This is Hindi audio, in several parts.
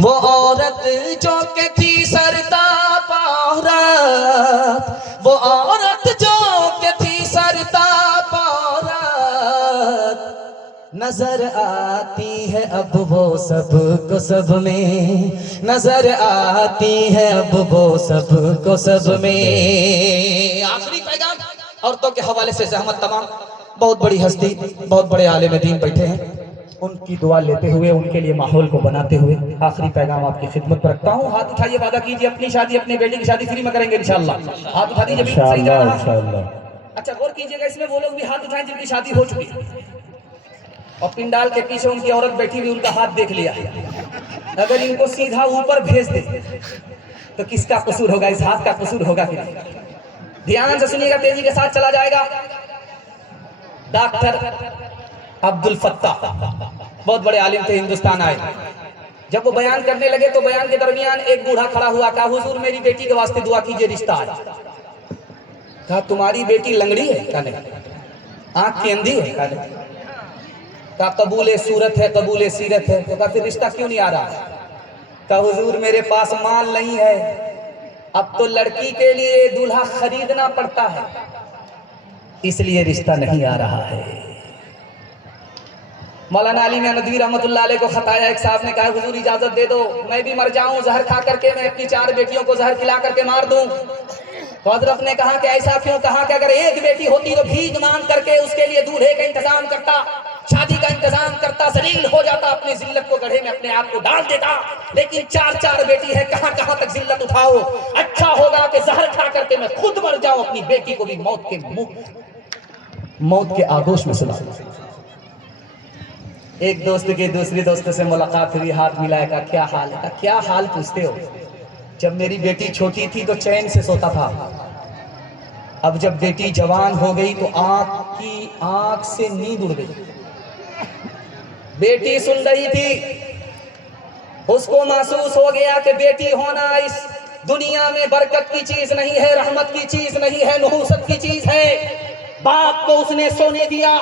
वो औरत जो के थी सरता पौरत, वो औरत जो के थी सरता पौरत, नजर आती है अब वो सब को सब में, नजर आती है अब वो सब को सब में। आखिरी पैगाम औरतों के हवाले से जहमत तमाम बहुत बड़ी हस्ती, बहुत बड़े आलिम दीन बैठे हैं, उनकी दुआ लेते हुए, उनके लिए माहौल को बनाते हुए आखिरी पैगाम आपकी खिदमत पर रखता हूँ। हाथ उठाइए, वादा कीजिए अपनी शादी अपने बेटे की शादी फ्री में करेंगे इंशाल्लाह। हाथ उठा दीजिए, सही कर रहा है। अच्छा गौर कीजिएगा, इसमें वो लोग भी हाथ उठाएं जिनकी शादी हो चुकी है और पिंडाल के पीछे उनकी औरत बैठी हुई, उनका हाथ देख लिया। अगर इनको सीधा ऊपर भेज दे तो किसका कसूर होगा? इस हाथ का कसूर होगा कि नहीं? ध्यान से सुनिएगा, तेजी के साथ चला जाएगा। डॉक्टर अब्दुल फत्ताह बहुत बड़े आलिम थे, हिंदुस्तान आए। जब वो बयान करने लगे तो बयान के दरमियान एक बूढ़ा खड़ा हुआ, कहा हुजूर मेरी बेटी के वास्ते दुआ कीजिए, रिश्ता है। कहा तुम्हारी बेटी लंगड़ी है? कहा नहीं। आंख की अंधी है? कहा नहीं। कहा कबूले सूरत है, कबूले सीरत है। तो कहा फिर रिश्ता क्यों नहीं आ रहा? कहा हुजूर मेरे पास माल नहीं है, अब तो लड़की के लिए दूल्हा खरीदना पड़ता है, इसलिए रिश्ता नहीं आ रहा है। मौलाना अली नदवी रहमतुल्लाह अलैह को खत आया, एक साहब ने कहा हुजूर इजाजत दे दो, मैं भी मर जाऊं, जहर खा करके मैं अपनी 4 बेटियों को जहर खिला करके मार दूं। तो हजरत ने कहा कि ऐसा क्यों? कहा कि अगर एक बेटी होती तो भीख मांग करके उसके लिए दूल्हे का इंतजाम करता, शादी का इंतजाम करता, जलील हो जाता, अपनी जिल्लत को गड्ढे में अपने आप को डाल देता। लेकिन 4 बेटी है, कहां कहां तक जिल्लत उठाओ। अच्छा होगा कि जहर खा करके मैं खुद मर जाऊं, अपनी बेटी को भी मौत के आगोश में सुला। एक दोस्त की दूसरी दोस्त से मुलाकात हुई, हाथ मिलाया, का क्या हाल है? क्या हाल पूछते हो? जब मेरी बेटी छोटी थी तो चैन से सोता था, अब जब बेटी जवान हो गई तो आंख से नींद उड़ गई। बेटी सुन रही थी, उसको महसूस हो गया कि बेटी होना इस दुनिया में बरकत की चीज नहीं है, रहमत की चीज नहीं है, नहूसत की चीज है। बाप को उसने सोने दिया,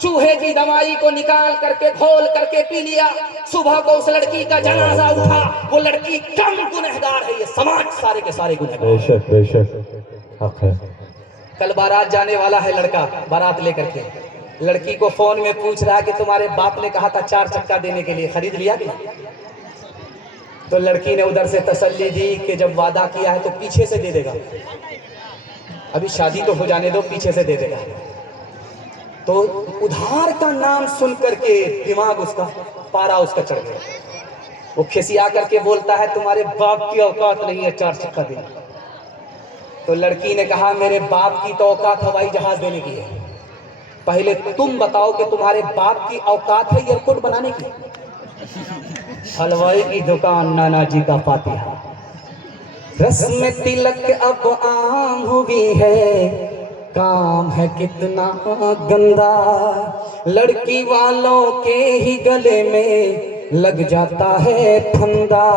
चूहे की दवाई को निकाल करके घोल करके पी लिया। सुबह को उस लड़की का जनाजा उठा, वो लड़की कम गुनहगार है, ये समाज सारे के सारे गुनहगार। बेशक बेशक हक है। कल बारात जाने वाला है लड़का, बारात लेकर के लड़की को फोन में पूछ रहा है कि तुम्हारे बाप ने कहा था 4 चक्का देने के लिए, खरीद लिया कि नहीं? तो लड़की ने उधर से तसल्ली दी कि जब वादा किया है तो पीछे से दे देगा, अभी शादी तो हो जाने दो, पीछे से दे देगा। तो उधार का नाम सुन करके दिमाग उसका, पारा उसका चढ़ गया। वो खिसिया करके बोलता है तुम्हारे बाप की औकात नहीं है 4 चक्का देने। तो लड़की ने कहा मेरे बाप की तो औकात हवाई जहाज देने की है, पहले तुम बताओ कि तुम्हारे बाप की औकात है एयरपोर्ट बनाने की? हलवाई की दुकान, नाना जी का फातिहा। रस्म तिलक अब आम हुई है, काम है कितना गंदा, लड़की वालों के ही गले में लग जाता है फंदा।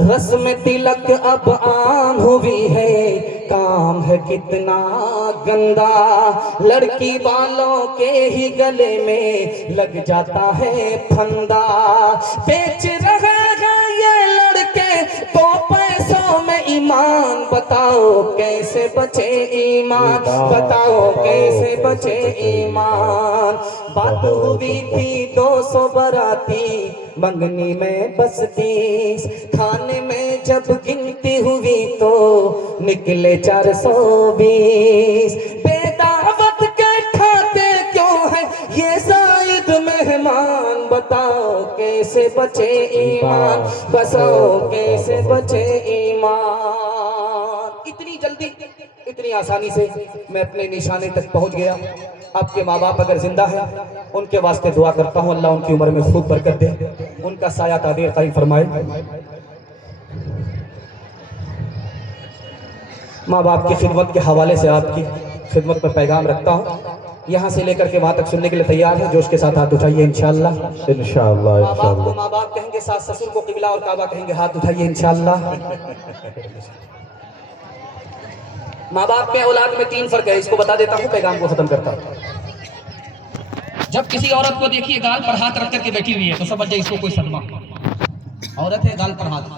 रस्म तिलक अब आम हुई है, काम है कितना गंदा, लड़की वालों के ही गले में लग जाता है फंदा। बेच रहे हैं ये लड़के तो पैसों में ईमान, बताओ कैसे बचे ईमान, बताओ कैसे बचे ईमान। बात हुई थी 200 बाराती, मंगनी में बस 30, खाने में जब गिनती हुई तो निकले 420। बेदावत के खाते क्यों है ये जायद मेहमान, बताओ कैसे बचे ईमान, बताओ कैसे बचे ईमान। इतनी जल्दी, इतनी आसानी से मैं अपने निशाने तक पहुंच गया। आपके माँ बाप अगर जिंदा है उनके वास्ते दुआ करता हूँ, अल्लाह उनकी उम्र में खूब बरकत दे, उनका साया तादीर कायम फरमाए। माँ बाप की खिदमत के हवाले से आपकी खिदमत पर पैगाम रखता हूँ, यहाँ से लेकर के वहाँ तक सुनने के लिए तैयार है? जोश के साथ हाथ उठाइए इंशाअल्लाह। इंशाअल्लाह माँ बाप को माँ बाप कहेंगे, सास ससुर को किबला और काबा कहेंगे, हाथ उठाइए इंशाअल्लाह। माँ बाप में औलाद में 3 फर्क है, इसको बता देता हूँ, पैगाम को खत्म करता हूँ। जब किसी औरत को देखिए गाल पर हाथ रख करके बैठी हुई है तो समझ जाए इसको कोई सदमा। औरत है गाल पर हाथ,